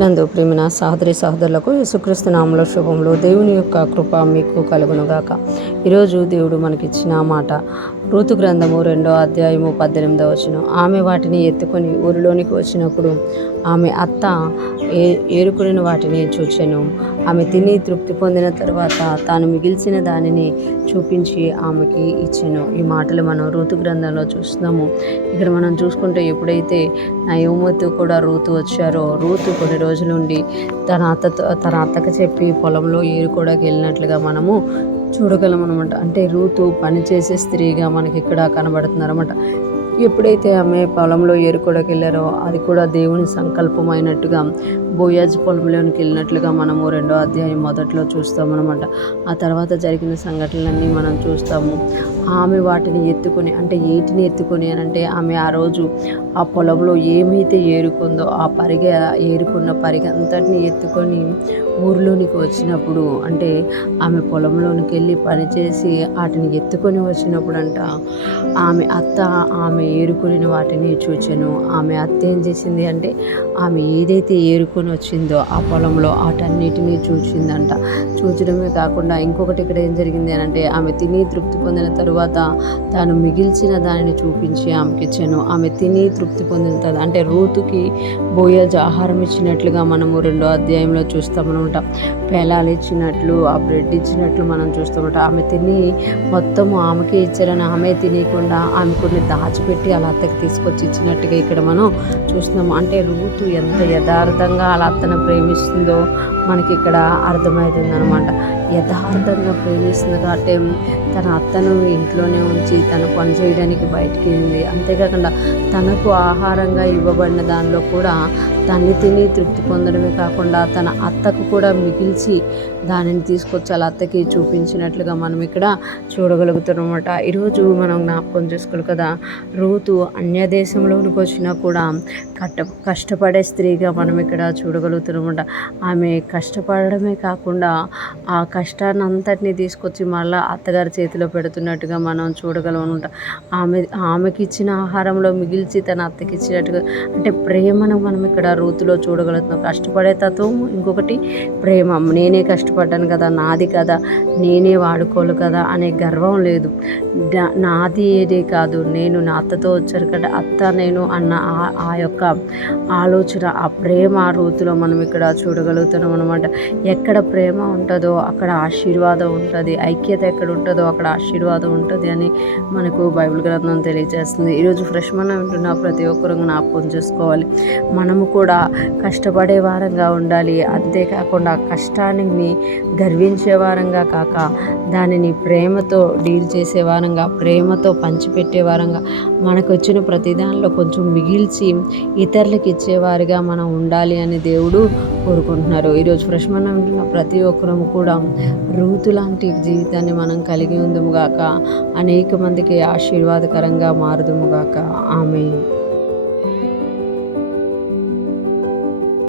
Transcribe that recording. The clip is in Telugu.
నందు ప్రేమిన సహోదరి సహోదరులకు యేసుక్రీస్తు నామములో శుభములు. దేవుని యొక్క కృప మీకు కలుగునుగాక. ఈరోజు దేవుడు మనకిచ్చిన మాట రూతు గ్రంథము 2వ అధ్యాయము 18వ వచనం. ఆమె వాటిని ఎత్తుకొని ఊరిలోనికి వచ్చినప్పుడు ఆమె అత్త ఏరుకుని వాటిని చూచెను. ఆమె తిని తృప్తి పొందిన తర్వాత తాను మిగిల్చిన దానిని చూపించి ఆమెకి ఇచ్చెను. ఈ మాటలు మనం రూతు గ్రంథంలో చూస్తున్నాము. ఇక్కడ మనం చూసుకుంటే ఎప్పుడైతే నయోమితో కూడా రూతు వచ్చారో, రూతు కొన్ని రోజులుండి తన అత్తకు చెప్పి పొలంలో ఏరుకోవడానికి వెళ్ళినట్లుగా మనము చూడగలం అనమాట. అంటే రూతు పనిచేసే స్త్రీగా మనకి ఇక్కడ కనబడుతున్నారన్నమాట. ఎప్పుడైతే ఆమె పొలంలో ఏరుకోవడానికి వెళ్ళారో అది కూడా దేవుని సంకల్పం అయినట్టుగా బోయాజ్ పొలంలోనికి వెళ్ళినట్లుగా మనము 2వ అధ్యాయం మొదట్లో చూస్తామన్నమాట. ఆ తర్వాత జరిగిన సంఘటనలన్నీ మనం చూస్తాము. ఆమె వాటిని ఎత్తుకొని, అంటే ఏటిని ఎత్తుకొని అంటే ఆమె ఆ రోజు ఆ పొలంలో ఏమైతే ఏరుకుందో ఆ ఏరుకున్న పరిగె అంతటిని ఎత్తుకొని ఊరిలోనికి వచ్చినప్పుడు, అంటే ఆమె పొలంలోనికి వెళ్ళి పనిచేసి వాటిని ఎత్తుకొని వచ్చినప్పుడు అంట ఆమె అత్త ఆమె ఏరుకుని వాటిని చూచెను. ఆమె అత్త ఏం చేసింది అంటే ఆమె ఏదైతే ఏరుకొని వచ్చిందో ఆ పొలంలో వాటన్నిటినీ చూచిందంట. చూచడమే కాకుండా ఇంకొకటి ఇక్కడ ఏం జరిగింది అని అంటే ఆమె తిని తృప్తి పొందిన తరువాత తాను మిగిల్చిన దానిని చూపించి ఆమెకి ఇచ్చాను. ఆమె తిని తృప్తి పొందిన తర్వాత అంటే రూతుకి బోయాజ్ ఆహారం ఇచ్చినట్లుగా మనము 2వ అధ్యాయంలో చూస్తామన్నమాట. పేలాలు ఇచ్చినట్లు, ఆ బ్రెడ్ ఇచ్చినట్లు మనం చూస్తామన్నమాట. ఆమె తిని మొత్తము ఆమెకే ఇచ్చారని ఆమె తినకుండా ఆమె కొన్ని దాచిపెట్టి అలా అత్తకి తీసుకొచ్చి ఇచ్చినట్టుగా ఇక్కడ మనం చూస్తున్నాము. అంటే రూతు ఎంత యథార్థంగా అలా అత్తను ప్రేమిస్తుందో మనకి ఇక్కడ అర్థమవుతుంది అనమాట. యథార్థంగా ప్రేమిస్తుంది కాబట్టి తన అత్తను ఇంట్లోనే ఉంచి తను పని చేయడానికి బయటికి వెళ్ళింది. అంతేకాకుండా తనకు ఆహారంగా ఇవ్వబడిన దానిలో కూడా తన్ని తిని తృప్తి పొందడమే కాకుండా తన అత్తకు కూడా మిగిల్చి దానిని తీసుకొచ్చి వాళ్ళ అత్తకి చూపించినట్లుగా మనం ఇక్కడ చూడగలుగుతామన్నమాట. ఈరోజు మనం జ్ఞాపకం చేసుకోవాలి కదా, రూతు అన్య దేశంలోనికి వచ్చినా కూడా కష్టపడే స్త్రీగా మనం ఇక్కడ చూడగలుగుతామన్నమాట. ఆమె కష్టపడడమే కాకుండా ఆ కష్టాన్ని అంతటినీ తీసుకొచ్చి మళ్ళీ అత్తగారి చేతిలో పెడుతున్నట్టుగా మనం చూడగలం అనమాట. ఆమెకి ఇచ్చిన ఆహారంలో మిగిల్చి తన అత్తకి ఇచ్చినట్టుగా, అంటే ప్రేమను మనం ఇక్కడ రూతులో చూడగలుగుతున్నాం. కష్టపడే తత్వం, ఇంకొకటి ప్రేమ. నేనే కష్టపడ్డాను కదా, నాది కదా, నేనే వాడుకోవాలి కదా అనే గర్వం లేదు. నాది ఏదే కాదు, నేను నా అత్తతో వచ్చారు కదా, అత్త నేను అన్న ఆ యొక్క ఆలోచన, ఆ ప్రేమ ఆ రూతులో మనం ఇక్కడ చూడగలుగుతున్నాం అనమాట. ఎక్కడ ప్రేమ ఉంటుందో అక్కడ ఆశీర్వాదం ఉంటుంది, ఐక్యత ఎక్కడ ఉంటుందో అక్కడ ఆశీర్వాదం ఉంటుంది అని మనకు బైబిల్ గ్రంథం తెలియజేస్తుంది. ఈరోజు ఫ్రెష్ మనం వింటున్న ప్రతి ఒక్కరు జ్ఞాపకం చేసుకోవాలి, మనము కూడా కష్టపడే వారంగా ఉండాలి. అంతేకాకుండా కష్టాన్ని గర్వించే వారంగా కాక దానిని ప్రేమతో డీల్ చేసే వారంగా, ప్రేమతో పంచిపెట్టే వారంగా, మనకు వచ్చిన ప్రతి దానిలో కొంచెం మిగిల్చి ఇతరులకు ఇచ్చేవారిగా మనం ఉండాలి అని దేవుడు కోరుకుంటున్నారు. ఈరోజు ఫ్రెష్ మనం ఉంటున్న ప్రతి ఒక్కరము కూడా రూతు లాంటి జీవితాన్ని మనం కలిగి ఉందుముగాక, అనేక మందికి ఆశీర్వాదకరంగా మారుదుముగాక. ఆమేన్.